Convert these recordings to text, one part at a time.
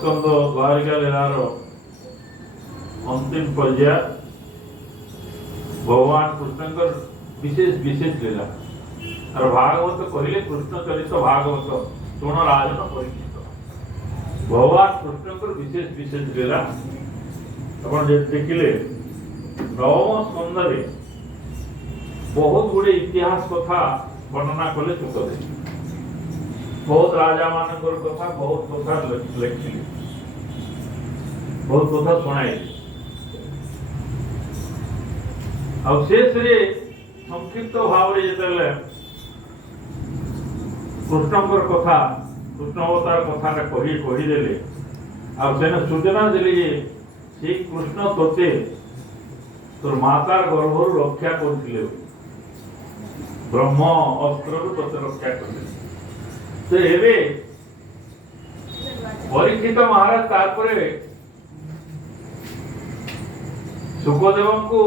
स्कंद द्वारिका लीलार अंतिम पर्याय भगवान कृष्ण विशेष विशेष लीला और भागवत कहले कृष्ण चरित भागवत शुण राजन परीक्षित भगवान कृष्ण विशेष विशेष लीला अपन देखिले नवम स्कंद बहुत गुड़े इतिहास कथा वर्णना कले सुखदेव बहुत राजा मानकर कथा बहुत कथा लिखिले बहुत कथा शुणाई शेष संक्षिप्त भाव जिते कृष्णकर कथा कृष्ण अवतार कथा कहीदेले आने सूचना देले जे कृष्ण तोते तोर मातार गर्भर रक्षा करथिले ब्रह्म अस्त्र तोते रक्षा करथिले तो एवे परीक्षित महाराज तारपरे सुखदेव को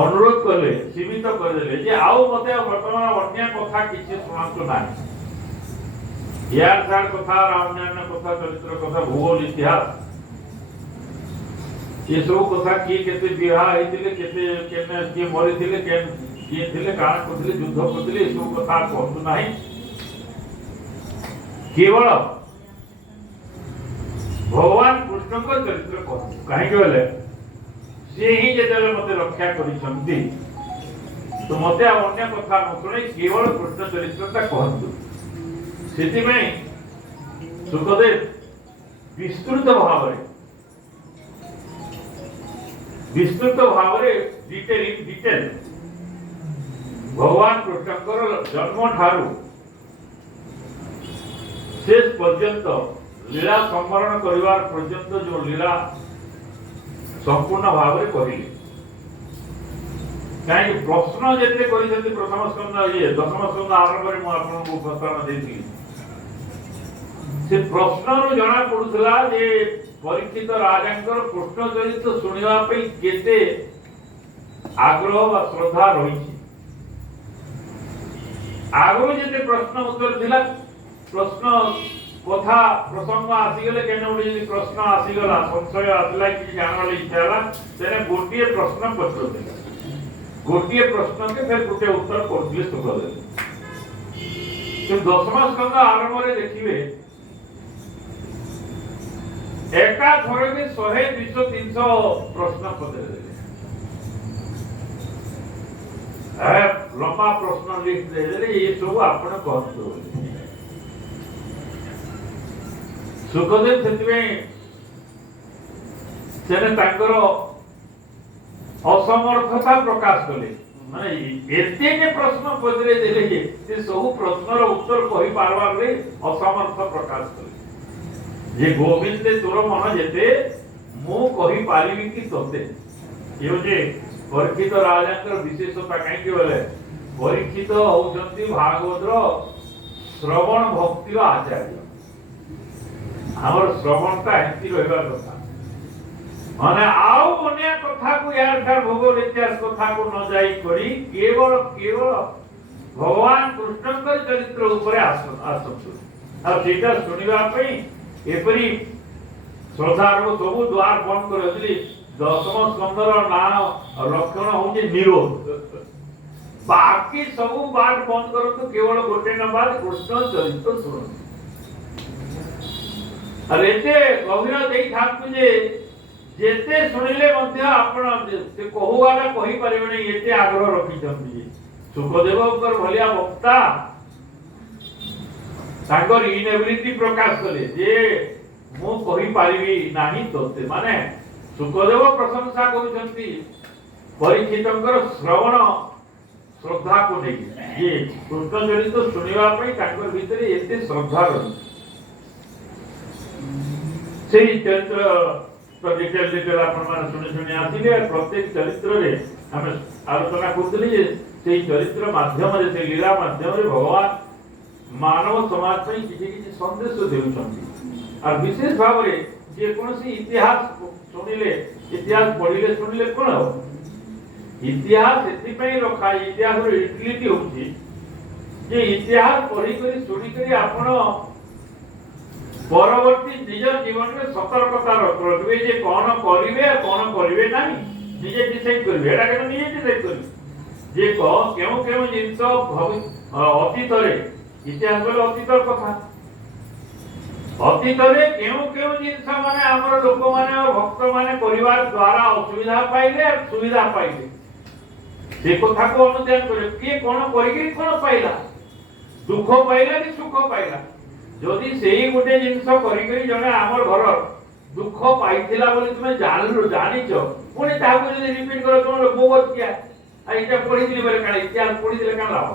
अनुरोध कले सीमित करदेले जे आउ मते वर्तमान अन्य कथा किछि सुनातो नाही यार सार कथा अन्य कथा चरित्र कथा भूगोल इतिहास ये सब कथा की केते विवाह हेतिले केते केने के मरिथिले के थिले काण करथिले युद्ध करथिले सब कथा कहतु नाही केवल भगवान कृष्ण को चरित्र कहतु कहीं बोले से ही जेतेले मते रक्षा करिसंती तो मते अन्य कथा न सुने केवल कृष्ण चरित्रता कहतु सेति में सुखदेव विस्तृत भावरे डिटेल भगवान कृष्णकर जन्म ठारू शेष पर्यंत लीला संवरण करिवार पर्यंत जो लीला संपूर्ण भाव में कहले कहीं प्रश्न जेते करिसेंती प्रथम स्कंद ये दशम स्कंद आरंभ में मु आपन को प्रस्ताव देथि से प्रश्न रो जणा पडुथला जे परीक्षित राजांकर कृष्ण चरित्र सुनिवा पे केते आग्रह व श्रद्धा रही आगो जेते प्रश्न उत्तर दिला प्रश्न कथा प्रसंग आसीगले केने उडी प्रश्न आसीगला संशय आसला कि जानवाले इच्छा हला तेने गोटिए प्रश्न पत्र देला गोटिए प्रश्न के फिर गोटे उत्तर करथिले सुखदेव तो दशम स्कंद आरंभ रे देखिबे एका थोरे में 100 200 300 प्रश्न पत्र देले लंबा प्रश्न लिस्ट दे देले ये सब आपण कहतो सुखदेव से असमर्थता प्रकाश कले माने एते के प्रश्न पदरे देले जे सब प्रश्नर उत्तर कहि पारबार रे असमर्थ प्रकाश कले जे गोविंद तोर मन जेते मु कहि पारिबी कि तोते यो जे परीक्षित राजांकर विशेषता काई के बोले परीक्षित होउचंती भागवतर श्रवण भक्ति आचार्य हमर श्रवणता हेती रहबा कथा माने आउ अन्य कथा को यार का भूगोल इतिहास कथा को न जाई करी केवल भगवान कृष्णकर चरित्र ऊपर आसक्ति अब जेटा सुनिबा पई एपरी श्रद्धार सब द्वार बंद कर दिली दशम स्कंदर नाम लक्षण होचे निरोध बाकी सब बात बंद करतो केवल गोटे नंबर कृष्ण चरित्र सुन अरे एते गभीर देई थाकु जे जेते सुनिले मध्य आपण से कहूवाला कहि परिबे एते आग्रह रखि छथि सुखदेव पर भलिया वक्ता ताकर इनेबिलिटी प्रकाश कले जे मु कहि परिबी नाही तोते माने सुखदेव प्रशंसा करूछंती परीक्षितंकर श्रवण श्रद्धा को नहीं ये कृष्ण चरित्र सुनिवा पई ताकर भीतर एते श्रद्धा रही सेही चरित्र डिटेल आपण सुनी आसिले प्रत्येक चरित्र रे हम आलोचना करथली जे सेही चरित्र माध्यम रे से लीला माध्यम रे भगवान मानव समाज पे किछि संदेश देउछंती और विशेष भाव रे जे कोनसी इतिहास सुनिले इतिहास पढिले सुनिले कोन हो इतिहास एथि पई रखा इतिहास रो यूटिलिटी होची जे इतिहास पढी करी सुनी करी आपण परवर्ती निज जीवन में सतर्कता रखिए जे कौन करिवे आ कौन करिवे नहीं निजे डिसाइड करिवे एटा के निजे डिसाइड करिवे जे केउ केउ जिंस अतीत रे इतिहास बोले अतीतर कथा अतीत रे केउ केउ जिंस माने हमर लोक माने और भक्त माने परिवार द्वारा असुविधा पाइले और सुविधा पाइले से कथा को अनुध्यान करे के कोन करिके कोन पाइला दुख पाइला कि सुख पाइला जदि सेही गोटे जिंस करिके जने हमर घर दुख पाइथिला बोली तुमे जानिचो पुणी ताको जदि रिपीट करो तुम बहुत किया आ इटा पढी दिले बरे काले इतिहास पढी दिले कान लाभ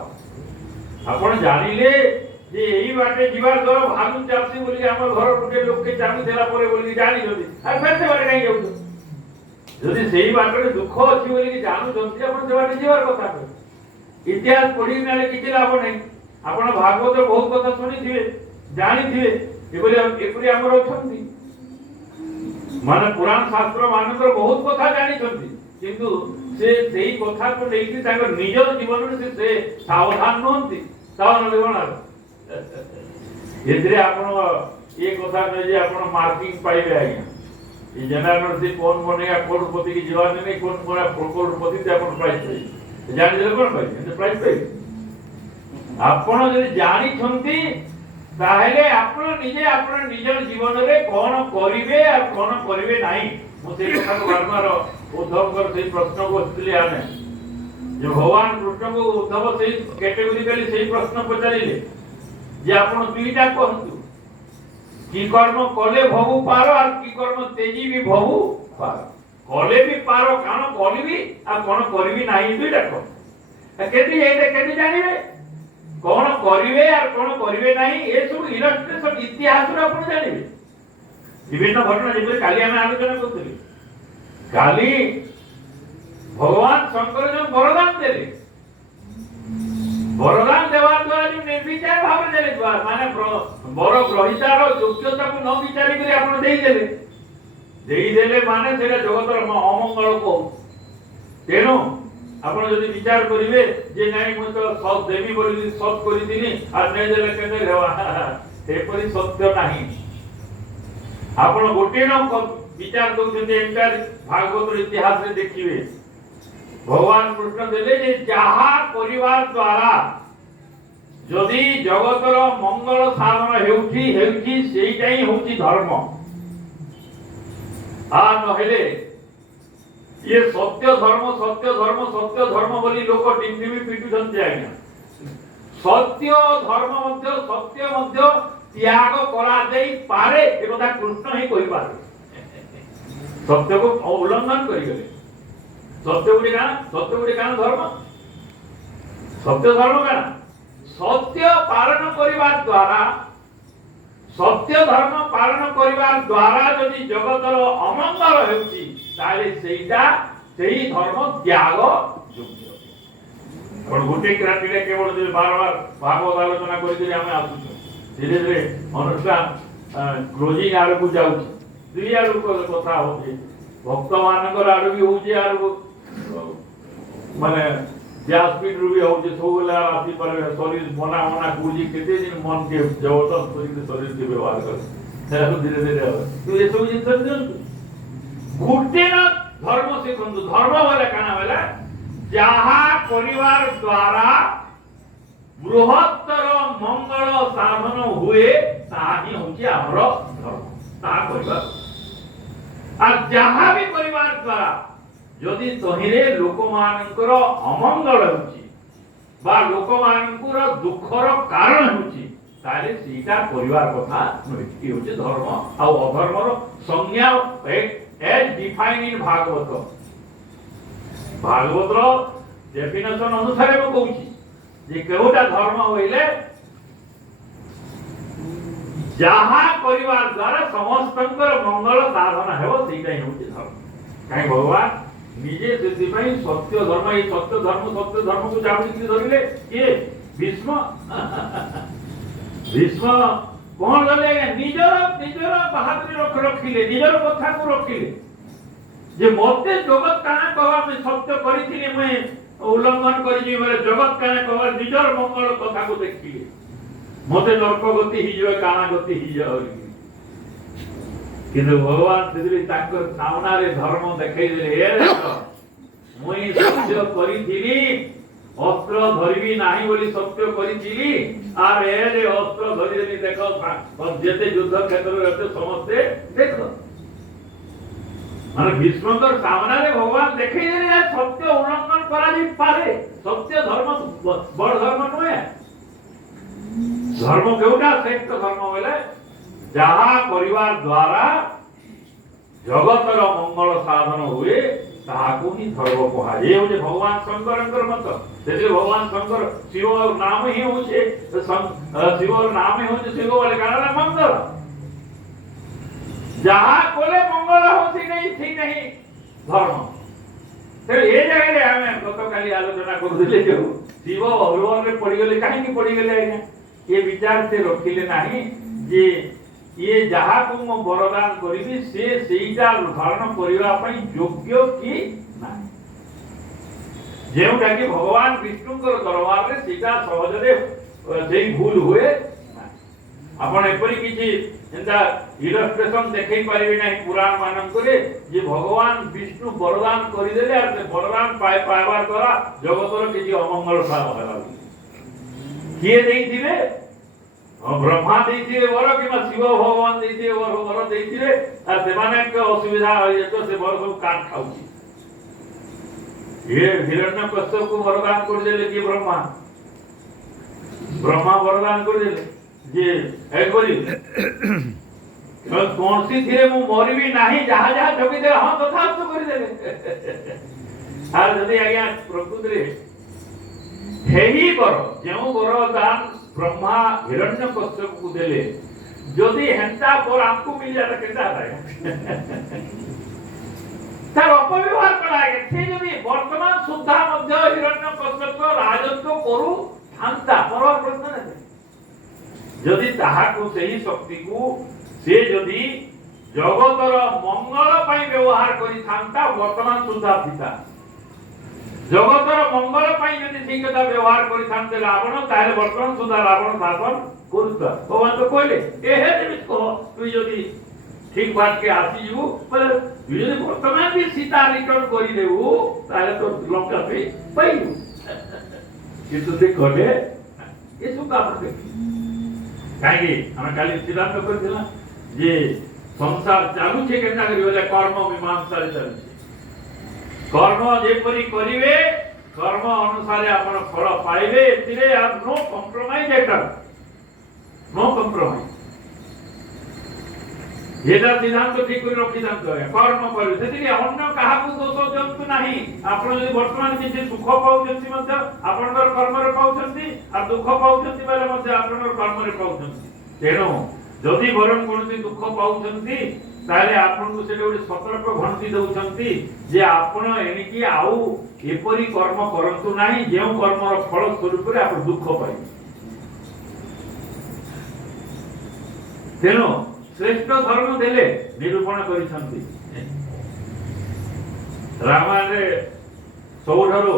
आपण जानिले जे एही बाटे जीवार द्वारा भालू चापसी बोली हमर घर गोटे लोक के चापी देला परे बोली जानि जदि आ फेरते बारे काई जाउ जदि सेही बाटे दुख अछि बोली कि जानु जंती आपण जे बाटे जीवार कथा कह इतिहास पढी नाले किछि लाभ नै आपण भागवत बहुत कथा सुनि थिबे जानि थिबे एपरि हमर अछंती माने पुराण शास्त्र मानकर बहुत कथा जानि छथि किंतु से सेही कथा को लेकि ताकर निज जीवन में से सावधान नहंती सावधान लेवणार एतरे आपण ये कथा न जे आपण मार्किंग पाइबे आज्ञा ई जनरल से कौन बनेगा करोड़पति की जीवन में कौन बना करोड़पति से आपण प्राइस पाइबे जानि देले कोन पाइबे प्राइस पाइबे आपण जदि जानि छथि ताहेले आपण निजे आपण निजर जीवन रे कोन करिवे आ कोन करिवे नाही मु से कथा को बारंबार उद्धव कर से प्रश्न को इसलिए आने जो भगवान कृष्ण को उद्धव से कैटेगोरिकली से प्रश्न पचारिले जे आपण दुईटा कहंतु की कर्म कले भवु पार और की कर्म तेजी भी भवु पार कले भी पार कान कलिबी आ कोन करिवि नाही दुईटा को केति एते केति जानिबे कौन करिवे और कौन करिवे नहीं ए सब इलस्ट्रेशन इतिहास रे आपण जानिबे विभिन्न घटना जे काली हम आलोचना करथि काली भगवान शंकर जो वरदान देले वरदान देवा द्वारा जो निर्विचार भाव देले द्वारा माने वर ग्रहितार योग्यता को न विचारी करी आपण देई देले माने सेटा जगतर अमंगल को तेनो आपण जदि विचार करिवे जे नाही म तो सत देवी बोली सत करि दिनी आ नै देले केने रेवा एपरि सत्य नाही आपण गोटे न विचार दउछन एंटार भागवत इतिहास रे देखिवे भगवान कृष्ण देले जे जहा परिवार द्वारा जदि जगतर मंगल साधन हेउची सेइटाई होची धर्म आ नहेले ये सत्य धर्म बोली लोक टिमटिमी पिटुछन आज्ञा सत्य मध्य त्याग करा देई पारे ए कथा कृष्ण ही कहि पारे सत्य को उल्लंघन करि गले सत्य गुडी कान धर्म सत्य धर्म कान सत्य पालन करिवा द्वारा सत्य धर्म पालन करिवा द्वारा यदि जगतर अमंगल हेउची ताले सेइटा सेही धर्म त्याग योग्य और गोटे क्रांतिले केवल जे बार-बार भागवत आलोचना करि दिले हम आसु धीरे धीरे अनुष्ठान क्लोजिंग आड़ को जाऊ दुई आड़ को कथा होचे भक्त मानकर आड़ भी होचे आड़ माने व्यासपीठ रू भी होचे सब बेला राति पर शरीर मना कुजी केते दिन मन के जबरदस्त तरीके शरीर के व्यवहार कर सेरा धीरे धीरे तो ये सब जिन सब गुटे ना धर्म से बंधु धर्म वाला काना वाला जहा परिवार द्वारा बृहत्तर मंगल साधन हुए ताही होची हमर धर्म ता परिवार आ जहा भी परिवार द्वारा यदि तहिरे लोक मानकर अमंगल होची बा लोक मानकर दुखर कारण होची ताले सीता परिवार कथा नोटी होची धर्म आ अधर्मर संज्ञा as define in Bhagavata definition अनुसार मैं कहूची जे केउटा धर्म होइले जहा परिवार द्वारा समस्तंकर मंगल साधन हेबो सेटा ही होची धर्म काई भगवान निजे सेति पई सत्य धर्म को जाबि कि धरिले के भीष्म कोन गले निजर बहादुरी रखिले निजर कथा को रखिले जे मते जगत काना कहवा में सत्य करिथिले मैं उल्लंघन करी मेरे जगत काना कहवा निजर मंगल कथा को देखिले मते नरक गति ही जो काना गति ही जो କିନ୍ତୁ ଭଗବାନ ସେଥିରେ ତାଙ୍କର ସାମ୍ନାରେ ଧର୍ମ ଦେଖେଇଦେଲେ ଏ ଦେଖ ମୁଇଁ ସତ୍ୟ କରିଥିଲି ଅସ୍ତ୍ର ଧରିବି ନାହିଁ ବୋଲି ସତ୍ୟ କରିଥିଲି আর এরে অস্ତ୍ର ধরিনি দেখো যেতে যুদ্ধ ক্ষেত্রে আছে ସମସ୍ତେ ଦେଖ মানে ভীষ্মকর সামনে ভগবান দেখাই দেলে যে সত্য উল্লঙ্ঘন করা যাই পারে সত্য ধর্ম বড় ধর্ম নয় ধর্ম কেউটা শ্রেষ্ঠ ধর্ম বলে যাহা করিবার দ্বারা জগতর মঙ্গল সাধন হুয়ে তাহাকু হি ধর্ম কুহাযাଏ ଏ ହଉଛି ଭଗବାନ ଶଙ୍କରଙ୍କର ମତ ସେଥିରେ ଭଗବାନ ଶଙ୍କର ଶିବ ନାମ ହିଁ ହଉଛି ଶିବର ନାମ ହିଁ ହଉଛି ଶିବ ବୋଲି କାରଣ ମଙ୍ଗଳ ଯାହା କଲେ ମଙ୍ଗଳ ହଉଛି ନାହିଁ ଠିକ ନାହିଁ ଧର୍ମ ତେଣୁ ଏ ଜାଗାରେ ଆମେ ଗତକାଲି ଆଲୋଚନା କରୁଥିଲେ ଯେ ଶିବ ଅରୁଣରେ ପଡ଼ିଗଲେ କାହିଁକି ପଡ଼ିଗଲେ ଆଜ୍ଞା ଏ ବିଚାର ସେ ରଖିଲେ ନାହିଁ ଯେ ये जहाँ को मो बरदान करिबी से सेईटा धारण करिवा पई योग्य कि ना जेउटा कि भगवान विष्णु कर दरबार रे सेटा सहज रे जेई भूल हुए आपण एपरि किछि एंदा इलस्ट्रेशन देखै परिबे नै पुराण मानन करे जे भगवान विष्णु बरदान करि देले आर से बरदान पाइबार द्वारा जगतर किछि अमंगल साम होला किए देई दिले ब्रह्मा देइथिले वर किमा शिव भगवान देइथिले वर देइथिले आ सेमाने के असुविधा होय तो से वर सब काट खाउची ये हिरण्यकश्यप को वरदान कर देले कि ब्रह्मा वरदान कर देले जे ए करी कौन सी थिरे मु मरिबी नाही जहा जहा जबी दे हां तथा तो कर देले आर जदी आज्ञा प्रकृति रे हेही वर जेउ वरदान ब्रह्मा हिरण्यकश्यप को देले जदि हेंता पर आपको मिल जाता केता है तार अपव्यवहार करा है से जदि वर्तमान सुद्धा मध्य हिरण्यकश्यप राजत्व करू थांता परवार प्रश्न नहीं जदि ताहा को सही शक्ति को से जदि जगतर मंगल पई व्यवहार करी थांता वर्तमान सुद्धा पिता जगतर मंगल पाई यदि ठीक कथा व्यवहार करि थांते रावण ताले वर्तमान सुधा रावण शासन करता भगवान तो कहले एहे देबी को तू यदि ठीक बात के आसी जू पर यदि वर्तमान भी सीता रिटर्न करि देबू ताले तो लंका पे पई किंतु से कहले ये सब का पर काहे हम काली सिद्धांत करथिला जे संसार चालू छे केना करी बोले कर्म मीमांसा रे चालू कर्म जेपरी करिवे कर्म अनुसार आपण फल पाइबे एतिरे आर नो कॉम्प्रोमाइज एटर नो कॉम्प्रोमाइज येदा सिद्धांत ठीक कर रखि दांत कर्म करिवे सेतिरे अन्य काहा को दोष जंतु नाही आपण जे वर्तमान जे सुख पाउछंती मध्ये आपनकर कर्म रे पाउछंती आ दुख पाउछंती बेले मध्ये आपनकर कर्म रे पाउछंती तेनो जदि बरम कोनसी दुख पाउछंती ताले आपन को सेटे ଗୋଟେ ସତର୍କ ଘଣ୍ଟି ଦଉଛନ୍ତି ଯେ ଆପଣ ଏଣିକି ଆଉ ଏପରି କର୍ମ କରନ୍ତୁ ନାହିଁ ଯେଉଁ କର୍ମର ଫଳ ସ୍ୱରୂପରେ ଆପଣ ଦୁଃଖ ପାଇବେ ତେଣୁ ଶ୍ରେଷ୍ଠ ଧର୍ମ ଦେଲେ ନିରୂପଣ କରିଛନ୍ତି ରାମାୟଣରେ ସବୁଠାରୁ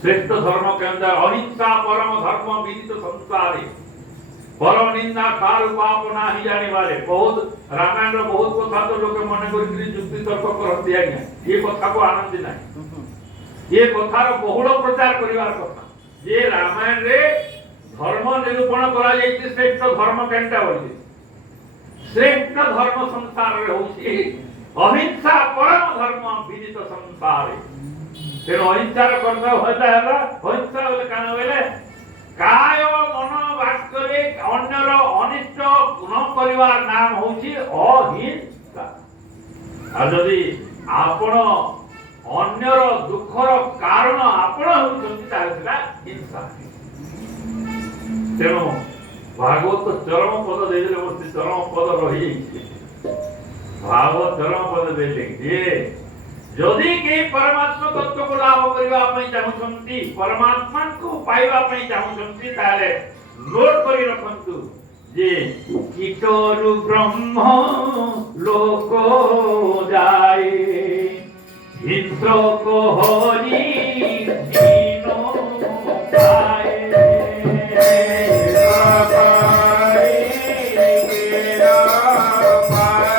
ଶ୍ରେଷ୍ଠ ଧର୍ମ କେଉଁଟା ଅହିଂସା ପରମ ଧର୍ମ ବିଦିତ ସଂସାରେ परम निंदा काल पाप नाही जाने वाले बहुत रामायण रो बहुत कथा तो लोग मन करी युक्ति तर्क करती आज्ञा ये कथा को आनंद नाही ये कथा रो बहुल प्रचार करिवार कथा जे रामायण रे धर्म निरूपण करा जायछि श्रेष्ठ धर्म केनटा होई श्रेष्ठ धर्म संसार रे होछि अहिंसा परम धर्म विदित संसार ते अहिंसा रो कर्तव्य होता है अहिंसा बोले काना बोले काय मन वाक्य अन्यर अनिष्ट न करिवार नाम होछि अहिंसा आ जदि आपण अन्यर दुखर कारण आपण होछंती तारला हिंसा तेनो भागवत चरम पद देले वर्ती चरम पद रही भागवत चरम पद देले जे जदि के परमात्मा तत्व को लाभ करबा पई चाहउछंती परमात्मा को पाइबा पई चाहउछंती ताले नोट करी रखंतु जे कीटरु ब्रह्म लोक जाए हिंस्र को हरि दीनो पाए पाए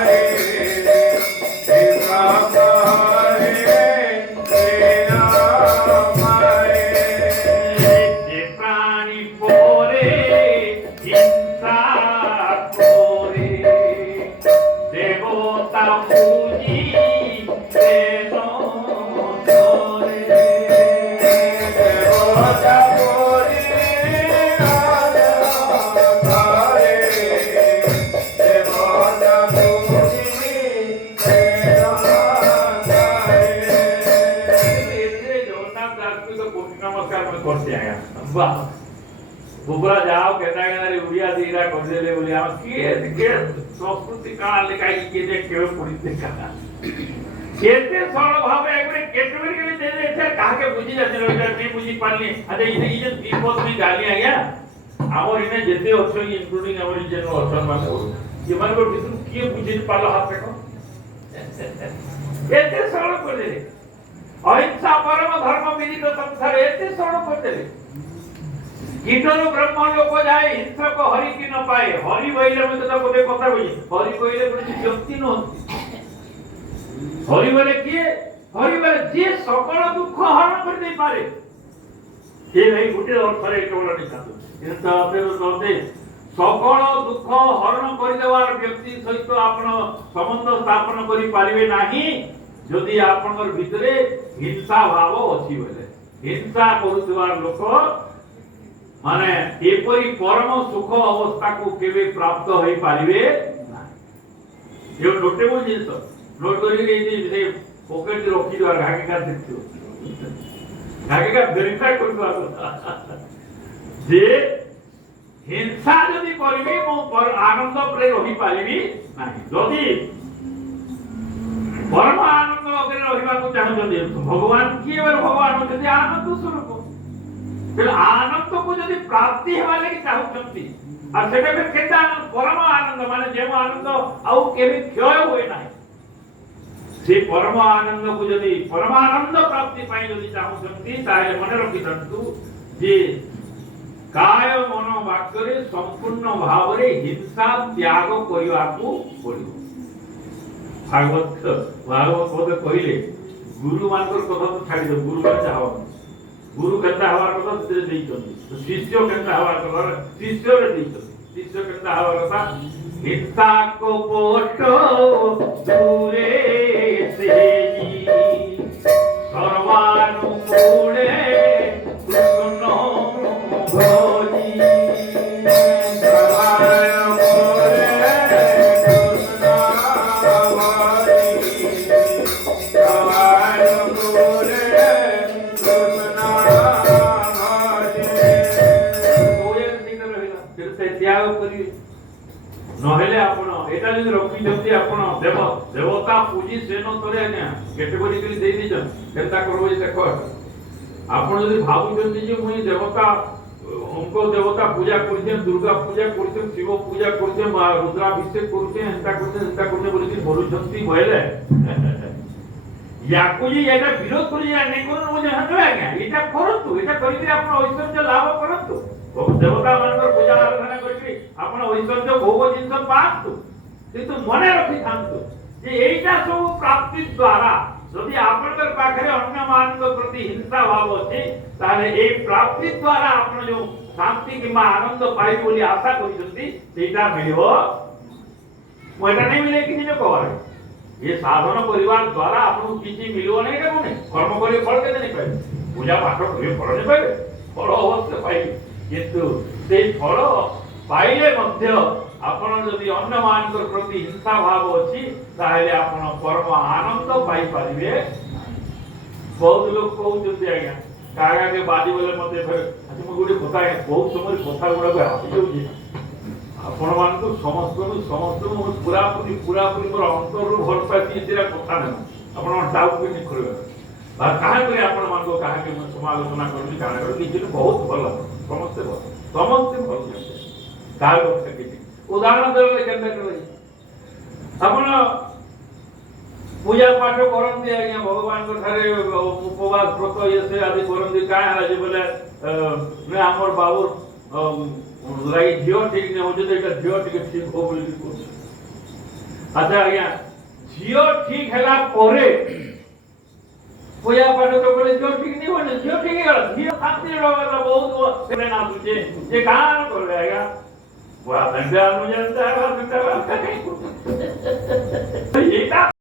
पूजी तेनो तोरे देवता पूजी तेनो तोरे देवता पूजी तेनो तोरे। ऐसे जगन्नाथ दास को कोटि नमस्कार में करते आया। वाह बुबरा जाओ कहता है रे उड़िया दीरा कर दे ले बोले हम के संस्कृति का लिखाई के दे केव पुरिते का केते सरल भाव एकरे केटवेरी के दे दे छे काके बुझी जाते रे नहीं बुझी पारली अरे इने विपद में गाली आया हमर इने जेते अछो इंक्लूडिंग हमर जेनो अछन मा ये मन को बितु के बुझी पालो हाथ देखो केते सरल कर दे अहिंसा परम धर्म विदित संसार एते सरल कर दे कीटनु ब्रह्म लोक जाए हिंसक हरि की न पाए हरि बोले में तो गोटे कथा बुझी हरि बोले कोई व्यक्ति न हरि बोले किए हरि बोले जे सकल दुख हरण कर दे पारे ये नहीं गोटे अर्थ रे केवल निकाल हिंसा अपेर नदे सकल दुख हरण कर देवार व्यक्ति सहित आपण संबंध स्थापन करि पारिबे नाही यदि आपनर भितरे हिंसा भाव अछि बोले हिंसा करूवार लोक माने एपरी परम सुख अवस्था को केबे प्राप्त होई पारिबे ना यो नोटेबल जिंस नोट करी के जे पॉकेट रखी दो घाके का देखियो घाके का वेरीफाई करबा जे हिंसा यदि करबे मो पर आनंद प्रे रही पारिबी नाही यदि परम आनंद अग्रे रहिबा को चाहू जदि भगवान किए भगवान जदि आनंद स्वरूप फिर आनंद को यदि प्राप्ति हेबा लागि चाहउछंती आ सेटा फिर केता परम आनंद माने जे आनंद आउ केबे क्षय होय नाही से परम आनंद को यदि परमानंद प्राप्ति पाई यदि चाहउछंती ताले मने रखितंतु जे काय मन वाक्य संपूर्ण भाव रे हिंसा त्याग करिवा को पड़िबो भागवत पद कहिले गुरु मानकर कथा तो छाडी दो गुरु का चाहवा गुरु केता हवार कथा से देइछन शिष्य केता हवार कथा शिष्य रे देइछन शिष्य केता हवार कथा हिंसा को पोटो दूरे से सर्वानुकूले कृष्ण भोजी नहेले आपण एटा जदि रखि जति आपण देवता पूजी सेनो तोरे आज्ञा कैटेगरी के दे दिजन केता करबो जे देखो आपण जदि भाबु जति जे मुई देवता हमको देवता पूजा करते दुर्गा पूजा करते शिव पूजा करते रुद्राभिषेक करते एंता करते बोली कि बोलुछंती बोले याकु जी एटा विरोध करि नै कोन मुझे हटो आज्ञा एटा करतु एटा करिते आपण ऐश्वर्य लाभ करतु देवता मानकर पूजा आराधना करके आपण ऐश्वर्य भोग जिंस पातु किंतु मने रखि थांतु जे एटा सब प्राप्ति द्वारा यदि आपनकर पाखरे अन्य मानक प्रति हिंसा भाव अछि ताले ए प्राप्ति द्वारा आपण जो शांति किमा आनंद पाइ बोली आशा करिसथि सेटा मिलिबो मोटा नै मिले कि निनो कहर ये साधन परिवार द्वारा आपण किछि मिलिबो नै का कोने कर्म करी फल के नै पाइ पूजा पाठ करी फल नै पाइ फल अवश्य पाइ किंतु से फल पाइले मध्य आपण यदि अन्य मानकर प्रति हिंसा भाव अछि ताले आपण परम आनंद पाइ परिबे बहुत लोग कहउछथि आज्ञा कागा के बादी बोले मते फिर आज म गुडी कथा बहुत समय कथा गुडा को आसी जाउछि आपण मान को समस्त पूरा पूरी मोर अंतर रु भरसा तीसरा कथा न आपण डाउट भी नहीं करबे बा कहा करे आपण मान को कहा के म समालोचना करबी कहा करबी कि बहुत भल समस्त भल काल करते कि उदाहरण देले केते करबी आपण पूजा पाठ करते आज्ञा भगवान को थारे उपवास व्रत ये से आदि करते काय हला जे बोले ने हमर बाबूर लाइ जियो ठीक ने हो जे एटा जियो ठीक हो बोली को अच्छा आज्ञा जियो ठीक हला परे पूजा पाठ तो बोले जियो ठीक नहीं होने जियो ठीक है जियो खातिर रोगा बहुत से ना पूछे ये कहां कर आएगा वो अंदर मुझे अंदर